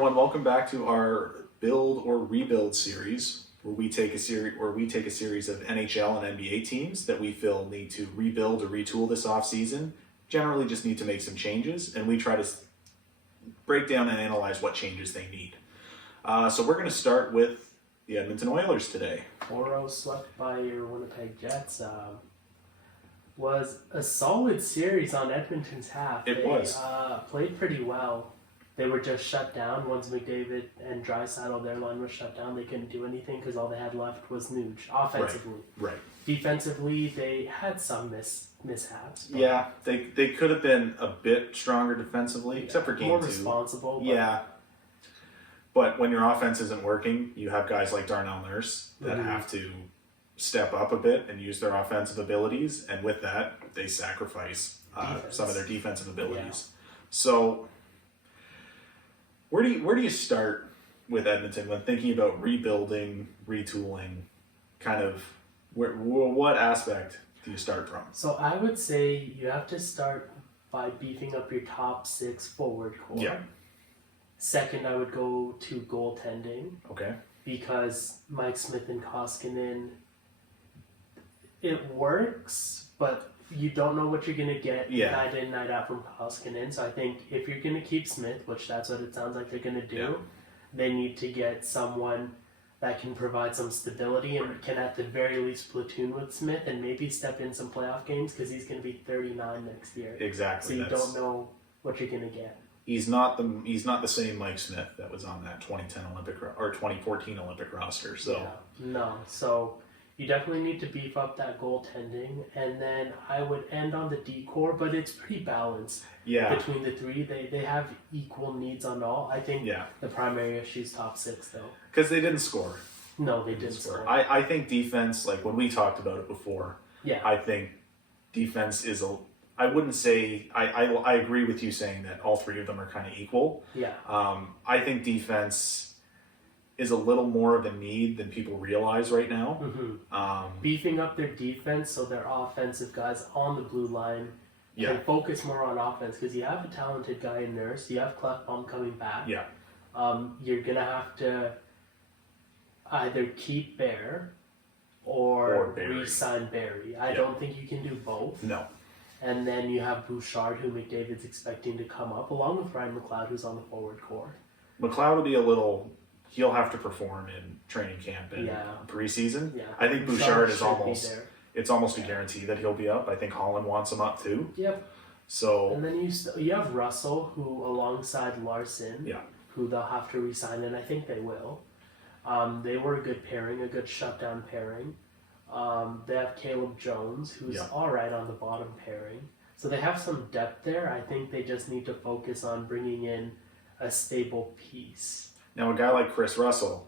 everyone, welcome back to our build or rebuild series, where we take a series of NHL and NBA teams that we feel need to rebuild or retool this offseason. Generally, just need to make some changes, and we try to break down and analyze what changes they need. So we're going to start with the Edmonton Oilers today. 4-0 swept by your Winnipeg Jets. Was a solid series on Edmonton's half. They played pretty well. They were just shut down. Once McDavid and Draisaitl, their line was shut down, they couldn't do anything because all they had left was Nuge, offensively. Right. Defensively, they had some mishaps. Yeah, they could have been a bit stronger defensively, except for game more 2. Responsible. Yeah. But when your offense isn't working, you have guys like Darnell Nurse that have to step up a bit and use their offensive abilities, and with that, they sacrifice some of their defensive abilities. Yeah. So, where do you start with Edmonton when thinking about rebuilding, retooling? Kind of, what aspect do you start from? So I would say you have to start by beefing up your top 6 forward core. Yeah. Second, I would go to goaltending. Okay. Because Mike Smith and Koskinen, it works, but you don't know what you're going to get night in, night out from Koskinen. So I think if you're going to keep Smith, which that's what it sounds like they're going to do, they need to get someone that can provide some stability and can at the very least platoon with Smith and maybe step in some playoff games because he's going to be 39 next year. Exactly. So you don't know what you're going to get. He's not the same Mike Smith that was on that 2010 or 2014 Olympic roster. So no. So you definitely need to beef up that goaltending, and then I would end on the D-core, but it's pretty balanced between the three. They have equal needs on all. I think the primary issue is top 6, though. Because they didn't score. No, they didn't score. I think defense, like when we talked about it before, I think defense is I wouldn't say, I agree with you saying that all 3 of them are kind of equal. Yeah. I think defense is a little more of a need than people realize right now. Mm-hmm. Beefing up their defense so their offensive guys on the blue line can focus more on offense, because you have a talented guy in Nurse, you have Klefbom coming back. Yeah. You're going to have to either keep Bear or re-sign Barry. I don't think you can do both. No. And then you have Bouchard, who McDavid's expecting to come up, along with Ryan McLeod, who's on the forward core. McLeod will be he'll have to perform in training camp and preseason. Yeah. I think Bouchard is almost a guarantee that he'll be up. I think Holland wants him up too. Yep. So. And then you have Russell, who alongside Larson, who they'll have to re-sign, and I think they will. They were a good pairing, a good shutdown pairing. They have Caleb Jones, who's all right on the bottom pairing. So they have some depth there. I think they just need to focus on bringing in a stable piece. Now, a guy like Chris Russell,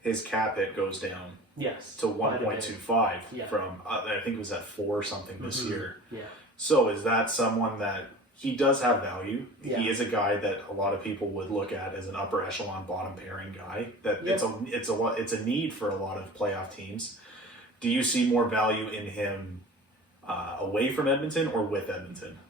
his cap hit goes down to 1.25 from, I think it was at 4 something this year. Yeah. So is that someone that he does have value? Yeah. He is a guy that a lot of people would look at as an upper echelon bottom pairing guy. That it's a need for a lot of playoff teams. Do you see more value in him away from Edmonton or with Edmonton?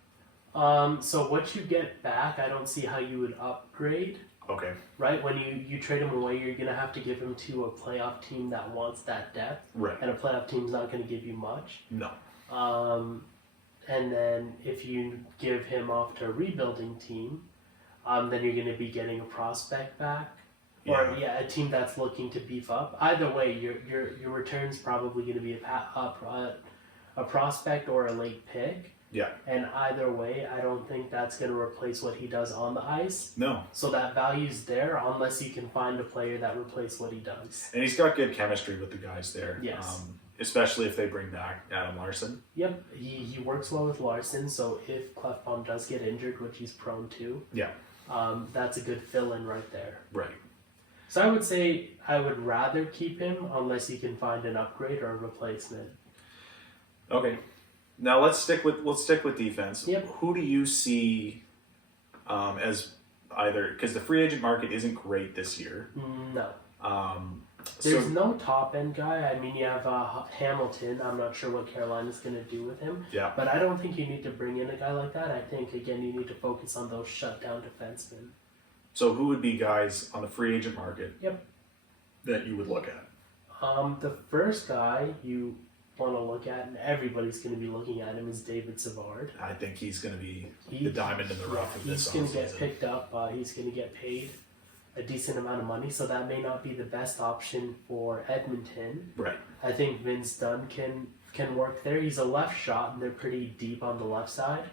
So what you get back, I don't see how you would upgrade. Okay. Right? When you trade him away, you're going to have to give him to a playoff team that wants that depth. Right. And a playoff team's not going to give you much. No. And then if you give him off to a rebuilding team, then you're going to be getting a prospect back. Or a team that's looking to beef up. Either way, your return's probably going to be a prospect or a late pick. Yeah. And either way, I don't think that's going to replace what he does on the ice. No. So that value's there unless you can find a player that replaces what he does. And he's got good chemistry with the guys there. Yes. Especially if they bring back Adam Larson. Yep. He works well with Larson, so if Klefbom does get injured, which he's prone to, that's a good fill-in right there. Right. So I would say I would rather keep him unless you can find an upgrade or a replacement. Okay. Now let's stick with defense. Yep. Who do you see as either, because the free agent market isn't great this year? No. There's no top end guy. I mean, you have Hamilton. I'm not sure what Carolina's going to do with him. Yeah. But I don't think you need to bring in a guy like that. I think again you need to focus on those shutdown defensemen. So who would be guys on the free agent market that you would look at? The first guy you want to look at, and everybody's going to be looking at him, is David Savard. I think he's going to be the diamond in the rough of this offseason. He's going to get picked up. He's going to get paid a decent amount of money, so that may not be the best option for Edmonton. Right. I think Vince Dunn can work there. He's a left shot, and they're pretty deep on the left side.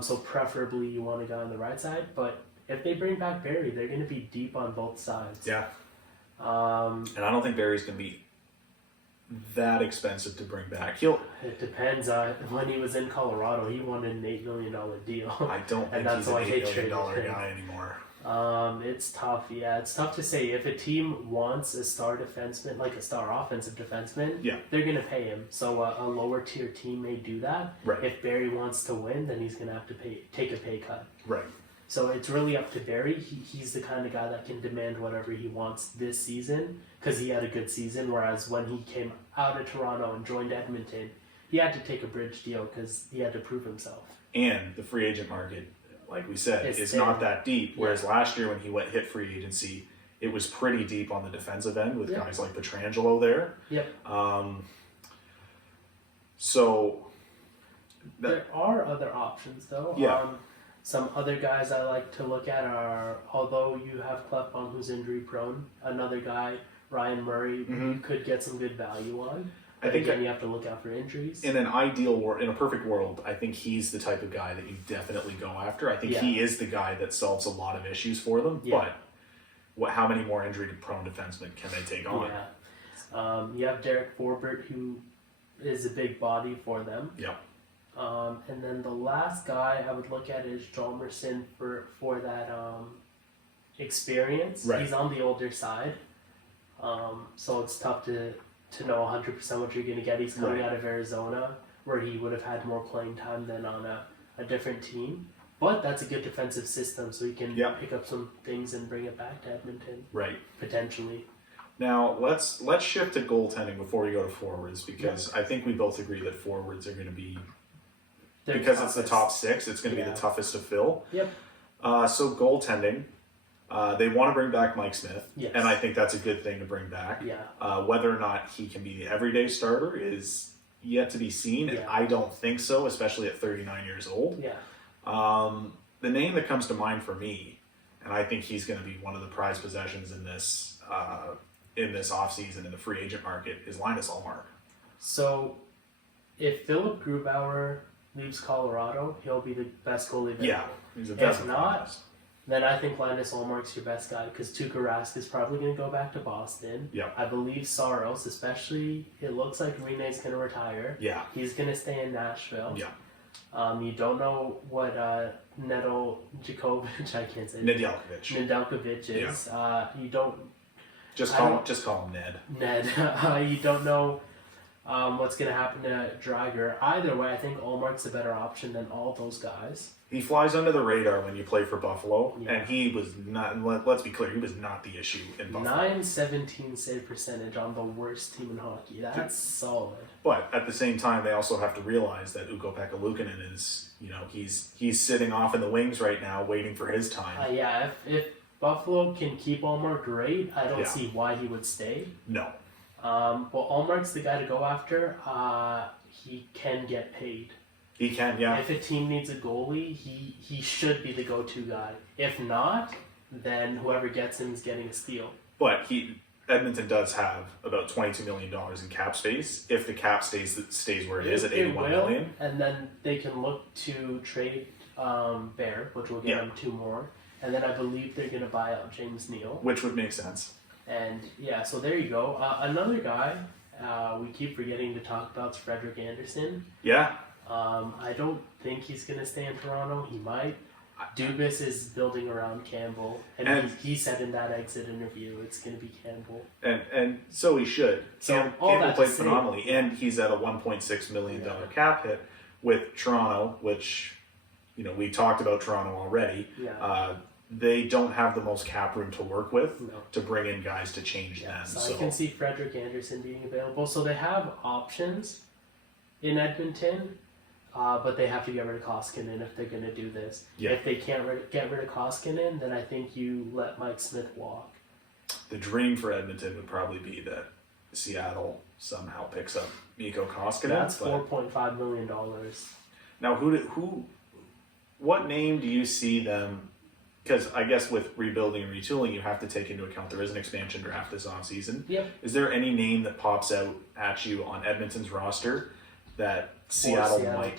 So preferably you want a guy on the right side, but if they bring back Barrie, they're going to be deep on both sides. Yeah. And I don't think Barry's going to be that expensive to bring back. It depends. When he was in Colorado, he wanted an $8 million deal. I don't think he's an $8 million guy anymore. It's tough. Yeah, it's tough to say. If a team wants a star defenseman, like a star offensive defenseman, they're going to pay him. So a lower tier team may do that. Right. If Barrie wants to win, then he's going to have to take a pay cut. Right. So it's really up to Barrie. He's the kind of guy that can demand whatever he wants this season because he had a good season, whereas when he came out of Toronto and joined Edmonton, he had to take a bridge deal because he had to prove himself. And the free agent market, like we said, is not that deep, whereas last year when he hit free agency, it was pretty deep on the defensive end with guys like Pietrangelo there. So there are other options, though. Some other guys I like to look at are, although you have Klefbom who's injury prone, another guy, Ryan Murray, could get some good value on. I think you have to look out for injuries. In an ideal world, in a perfect world, I think he's the type of guy that you definitely go after. I think he is the guy that solves a lot of issues for them. But how many more injury prone defensemen can they take on? You have Derek Forbert, who is a big body for them. And then the last guy I would look at is Hjalmarsson for that experience. He's on the older side, so it's tough to know 100% what you're going to get. He's coming out of Arizona, where he would have had more playing time than on a different team. But that's a good defensive system, so he can pick up some things and bring it back to Edmonton. Potentially. Now, let's shift to goaltending before we go to forwards, because I think we both agree that forwards are going to be... Because it's the top six, it's going to be the toughest to fill. So goaltending, they want to bring back Mike Smith, and I think that's a good thing to bring back. Whether or not he can be the everyday starter is yet to be seen, and I don't think so, especially at 39 years old. The name that comes to mind for me, and I think he's going to be one of the prized possessions in this offseason in the free agent market, is Linus Ullmark. So if Philip Grubauer leaves Colorado, he'll be the best goalie available. He's if not, then I think Linus Ullmark's your best guy, because Tuukka Rask is probably going to go back to Boston. I believe Saros, especially, it looks like Rene's going to retire. He's going to stay in Nashville. You don't know what Nedeljkovic, I can't say Nedeljkovic is. You don't... Just call him Ned. Ned. You don't know what's going to happen to Drager. Either way, I think Ullmark's a better option than all those guys. He flies under the radar when you play for Buffalo, and he was not, let's be clear, he was not the issue in Buffalo. .917 save percentage on the worst team in hockey. That's solid. But at the same time, they also have to realize that Ukko-Pekka Luukkonen is, he's sitting off in the wings right now waiting for his time. If Buffalo can keep Ullmark, great. I don't see why he would stay. No. But Ullmark's the guy to go after. He can get paid. He can, If a team needs a goalie, he should be the go-to guy. If not, then whoever gets him is getting a steal. But Edmonton does have about $22 million in cap space. If the cap stays where it is at $81 million. And then they can look to trade Bear, which will give them 2 more. And then I believe they're going to buy out James Neal. Which would make sense. And so there you go. Another guy we keep forgetting to talk about is Frederik Andersen. I don't think he's going to stay in Toronto. He might. Dubas is building around Campbell, and he said in that exit interview it's going to be Campbell. And so he should. Campbell played phenomenally, and he's at a $1.6 million cap hit with Toronto, which, we talked about Toronto already. They don't have the most cap room to work with to bring in guys to change them. So I can see Frederik Andersen being available. So they have options in Edmonton. But they have to get rid of Koskinen if they're going to do this. Yeah. If they can't get rid of Koskinen, then I think you let Mike Smith walk. The dream for Edmonton would probably be that Seattle somehow picks up Mikko Koskinen. That's $4.5 million. Now, what name do you see them? Because I guess with rebuilding and retooling, you have to take into account there is an expansion draft this offseason. Yep. Is there any name that pops out at you on Edmonton's roster that Seattle might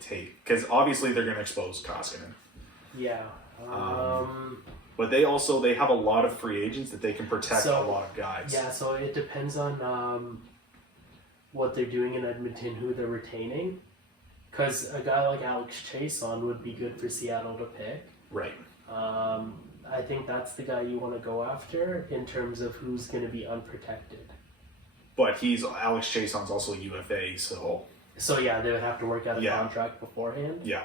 take? Because obviously they're going to expose Koskinen. Yeah. But they have a lot of free agents that they can protect a lot of guys. Yeah, so it depends on what they're doing in Edmonton, who they're retaining. Because a guy like Alex Chason would be good for Seattle to pick. Right. I think that's the guy you want to go after in terms of who's going to be unprotected. But Alex Chason's also a UFA, so... So yeah, they would have to work out a contract beforehand. Yeah.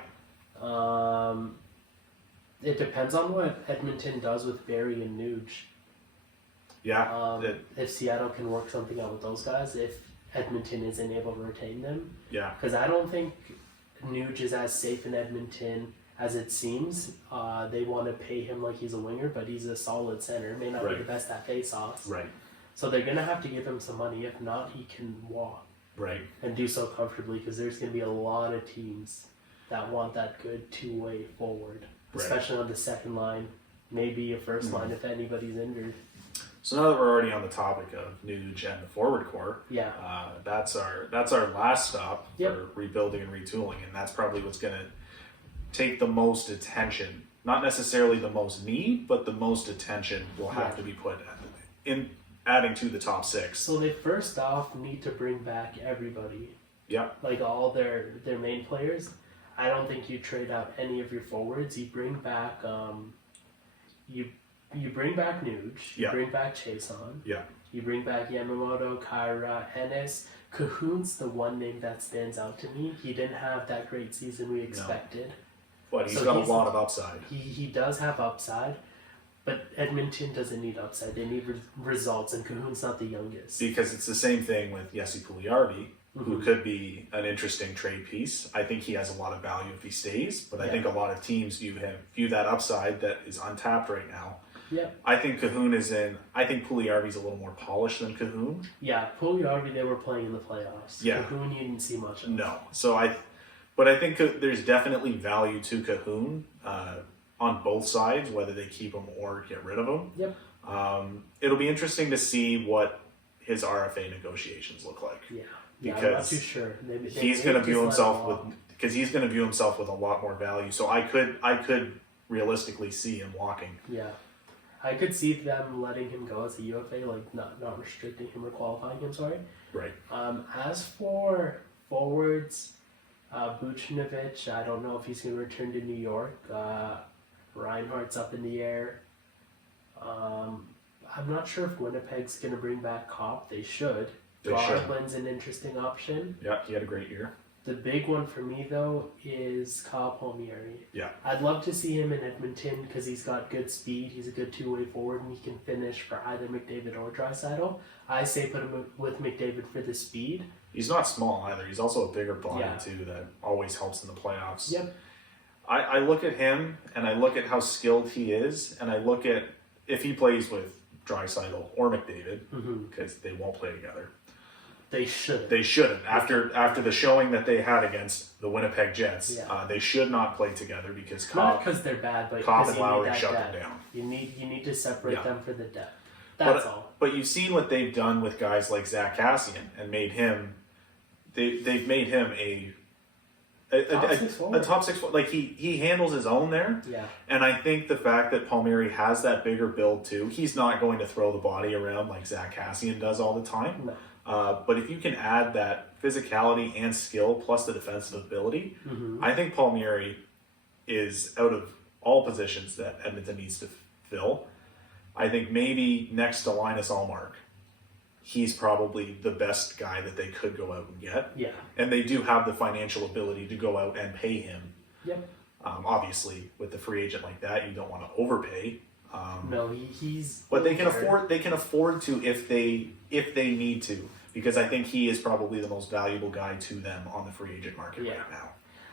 It depends on what Edmonton does with Barrie and Nuge. Yeah. If Seattle can work something out with those guys, if Edmonton isn't able to retain them. Yeah. Because I don't think Nuge is as safe in Edmonton as it seems. They want to pay him like he's a winger, but he's a solid center. May not be the best at face-offs. Right. So they're going to have to give him some money. If not, he can walk. Right. And do so comfortably, because there's going to be a lot of teams that want that good two-way forward. Right. Especially on the second line, maybe a first line if anybody's injured. So now that we're already on the topic of Nuge and the forward core, that's our last stop for rebuilding and retooling, and that's probably what's going to take the most attention. Not necessarily the most need, but the most attention will have to be put in adding to the top six. So they first off need to bring back everybody. Yeah. Like all their main players. I don't think you trade out any of your forwards. You bring back you bring back Nuge. You bring back Chason. Yeah. You bring back Yamamoto, Kyra, Ennis. Cahoon's the one name that stands out to me. He didn't have that great season we expected. No. But he's got a lot of upside. He does have upside, but Edmonton doesn't need upside. They need results, and Cahoon's not the youngest. Because it's the same thing with Jesse Puljujarvi, who could be an interesting trade piece. I think he has a lot of value if he stays, but I think a lot of teams view that upside that is untapped right now. Yeah. I think Puljujarvi's a little more polished than Cahoon. Yeah, Puljujarvi, they were playing in the playoffs. Yeah. Cahoon, you didn't see much of. No. But I think there's definitely value to Cahoon on both sides, whether they keep him or get rid of him. Yep. It'll be interesting to see what his RFA negotiations look like. Yeah. Because I'm not too sure. He's going to view himself with a lot more value. So I could realistically see him walking. Yeah. I could see them letting him go as a UFA, like not restricting him or qualifying him, sorry. Right. As for forwards, Buchnevich, I don't know if he's going to return to New York. Reinhardt's up in the air. I'm not sure if Winnipeg's going to bring back Kopp. They should. Garland's an interesting option. Yeah, he had a great year. The big one for me, though, is Kyle Palmieri. Yeah. I'd love to see him in Edmonton because he's got good speed. He's a good two-way forward, and he can finish for either McDavid or Draisaitl. I say put him with McDavid for the speed. He's not small either. He's also a bigger body, too, that always helps in the playoffs. Yep. I look at him, and I look at how skilled he is, and I look at if he plays with Draisaitl or McDavid, because they won't play together. They shouldn't. They shouldn't. After the showing that they had against the Winnipeg Jets, they should not play together because not because they're bad, but Cobb and Lowry shut them down. You need to separate them for the depth. That's all. But you've seen what they've done with guys like Zach Kassian and made him. They've made him a top six. Like he handles his own there. Yeah. And I think the fact that Palmieri has that bigger build too, he's not going to throw the body around like Zach Kassian does all the time. No. But if you can add that physicality and skill plus the defensive ability, I think Palmieri is out of all positions that Edmonton needs to fill. I think maybe next to Linus Ullmark, he's probably the best guy that they could go out and get. Yeah. And they do have the financial ability to go out and pay him. Yep. Obviously, with the free agent like that, you don't want to overpay. No, he's. But they can afford. They can afford to if they need to. because I think he is probably the most valuable guy to them on the free agent market right now.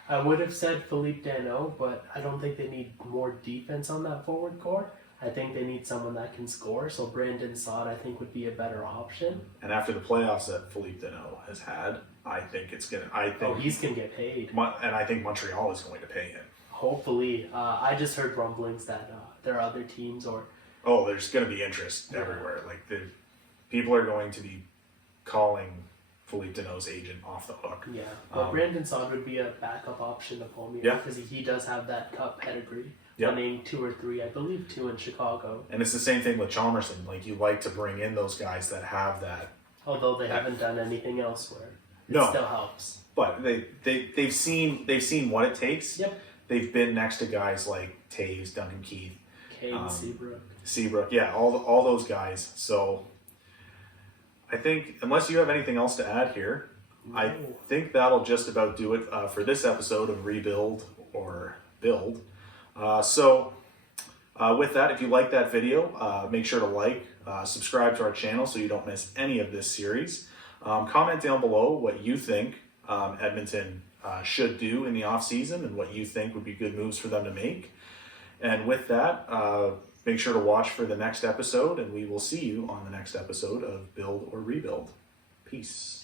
I would have said Philippe Danault, but I don't think they need more defense on that forward core. I think they need someone that can score, so Brandon Saad, I think, would be a better option. And after the playoffs that Philippe Danault has had, I think it's going to... he's going to get paid. And I think Montreal is going to pay him. Hopefully. I just heard rumblings that there are other teams or... Oh, there's going to be interest everywhere. Like, people are going to be calling Philippe Danault's agent off the hook. Yeah, but Brandon Saad would be a backup option to Palmier because he does have that cup pedigree. Winning 2 or 3, I believe 2 in Chicago. And it's the same thing with Chalmerson. Like, you like to bring in those guys that have that. Although they haven't done anything elsewhere, it still helps. But they've seen what it takes. Yep. They've been next to guys like Taves, Duncan Keith, Kane, Seabrook. Yeah, all those guys. So I think, unless you have anything else to add here, I think that'll just about do it for this episode of Rebuild or Build. With that, if you like that video, make sure to subscribe to our channel so you don't miss any of this series. Comment down below what you think Edmonton should do in the offseason and what you think would be good moves for them to make. And with that, make sure to watch for the next episode, and we will see you on the next episode of Build or Rebuild. Peace.